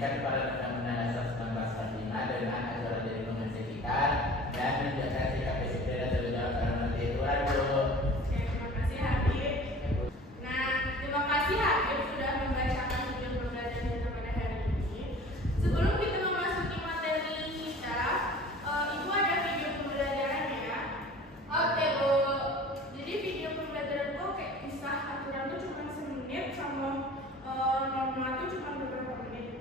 mengingatkan kepada Undang-Undang Dasar 1945 dengan aturan dari pengecekan dan menjaga sikap disiplin dan tanggung jawab dalam mengerti aturan, Bu. Terima kasih Habib. Nah, terima kasih Habib sudah membacakan video pembelajaran kita pada hari ini. Sebelum kita memasuki materi kita, Ibu ada video pembelajarannya ya? Oke Bu. Jadi video pembelajaran itu kayak kisah aturan itu cuma semenit sama norma itu cuma beberapa menit.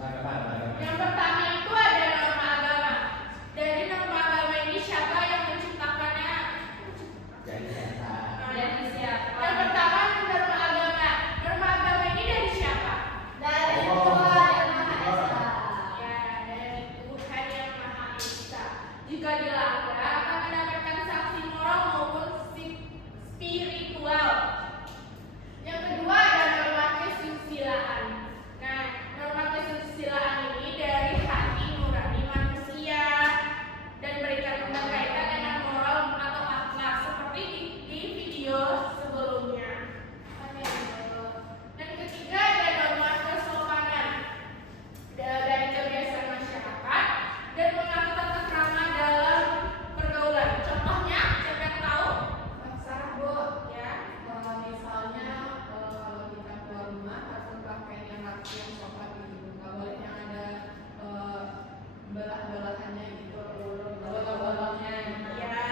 Yang pertama itu ada norma agama. Dari norma agama ini siapa yang menciptakannya? Jadi siapa? Dari siapa? Yang pertama norma agama. Norma agama ini dari siapa? Dari Tuhan Yang Maha Esa. Ya, dari Tuhan Yang Maha Esa. Jika dilanggar akan mendapatkan sanksi moral maupun spiritual. Yang kedua ada norma kesusilaan. Nah, norma kesusilaan ini dari hati nurani manusia dan berkaitan dengan moral atau akhlak seperti di video sebelumnya. Dan ketiga ada norma kesopanan dari kebiasaan masyarakat dan mengatur tata krama dalam pergaulan. Contohnya, siapa yang tahu? Sarah, Bu. Ya. Misalnya kalau kita keluar rumah harus pakai yang rapi, yang sopan gitu. Nggak boleh yang ada belah-belahannya gitu, bolong-bolongnya. Ya.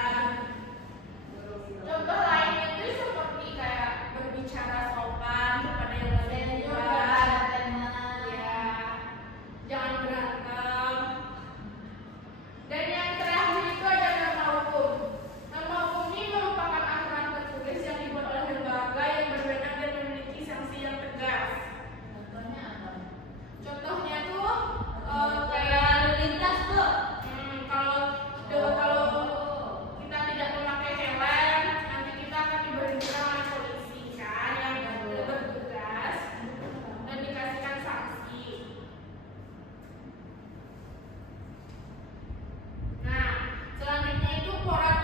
Contoh lainnya itu seperti kayak berbicara sopan kepada yang lebih tua. Ya. Jangan berantem. Dan yang terakhir itu ada norma hukum. Norma hukum ini merupakan aturan tertulis yang dibuat oleh lembaga yang berwenang dan memiliki sanksi yang tegas. Contohnya apa? Contohnya tuh kayak lalu lintas tuh. Kalau kita tidak memakai helm, nanti kita akan diberhentikan oleh polisi kan yang bertugas dan dikasihkan sanksi. Nah, selanjutnya itu peran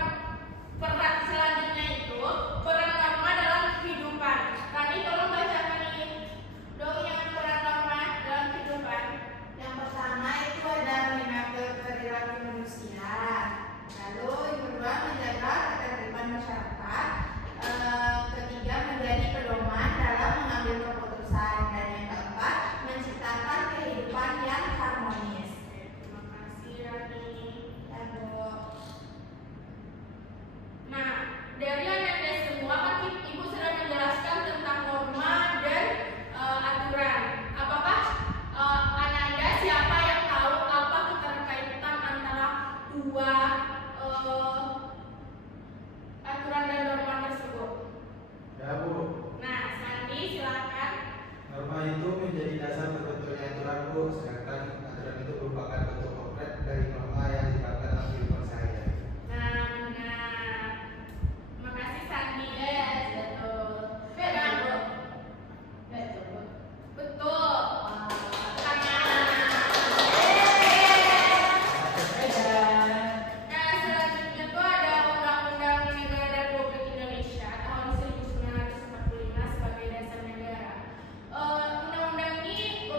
norma dalam kehidupan. Tadi tolong bacakan ini dong yang peran norma dalam kehidupan. Yang pertama itu ada mengatur perilaku manusia. Lalu yang kedua menjaga ketertiban masyarakat. Ketiga menjadi pedoman dalam mengambil keputusan. Dan yang keempat menciptakan kehidupan yang harmonis. Terima kasih Rani. Ya, Bu. Nah, dari Anda semua kan Ibu sudah menjelaskan tentang norma dan aturan. Apakah Ananda siapa yang tahu apa keterkaitan antara dua aturan dan norma tersebut? Ya, Bu. Nah, Sandi silakan. Norma itu menjadi dasar terbentuknya aturan, Bu. Sedangkan aturan itu merupakan bentuk konkret dari norma yang diterapkan dalam kehidupan sehari-hari. Nah, benar. Terima kasih Sandi. Yes, betul. Betul. Betul. Betul. Karena Nah, selanjutnya tuh ada Undang-Undang Negara Republik Indonesia tahun 1945 sebagai dasar negara. Undang-undang ini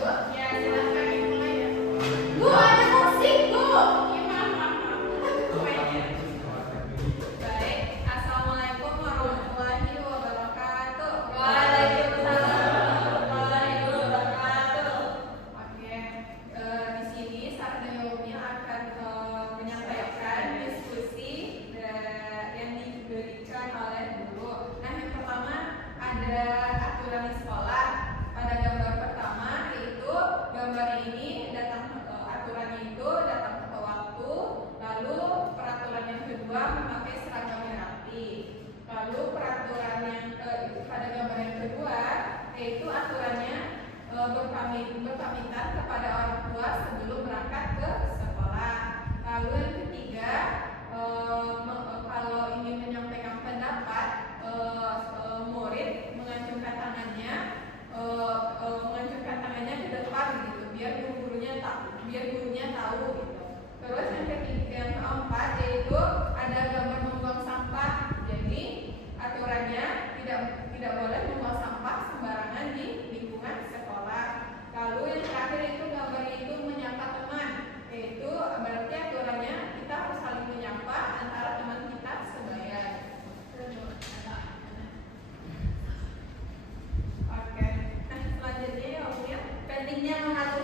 Bu? Ya, silakan dimulai ya. Bu, ada musik, Bu. Ya, maaf. Baik, Assalamualaikum warahmatullahi wabarakatuh. Waalaikumsalam warahmatullahi wabarakatuh. Oke, di sini Sarda Yaumi akan menyampaikan diskusi yang diberikan oleh guru. Nah, yang pertama ada aturan di sekolah. Pada gambar pertama yaitu gambar ini aturannya itu datang tepat waktu. Lalu peraturan yang kedua memakai seragam yang rapi. Lalu peraturan yang pada gambar yang kedua yaitu aturannya berpamitan kepada orang tua sebelum berangkat ke sekolah. Lalu yang ketiga kalau ingin menyampaikan pendapat murid mengacungkan tangannya ke depan gitu biar gurunya tahu gitu. Terus yang ketiga, yang keempat yaitu ada gambar membuang sampah. Jadi aturannya tidak boleh membuang sampah sembarangan di lingkungan sekolah. Lalu yang terakhir itu gambarnya itu menyapa teman, yaitu berarti aturannya kita harus saling menyapa antara teman kita sebaya. Oke, nah selanjutnya ya Om ya. Pentingnya mengatur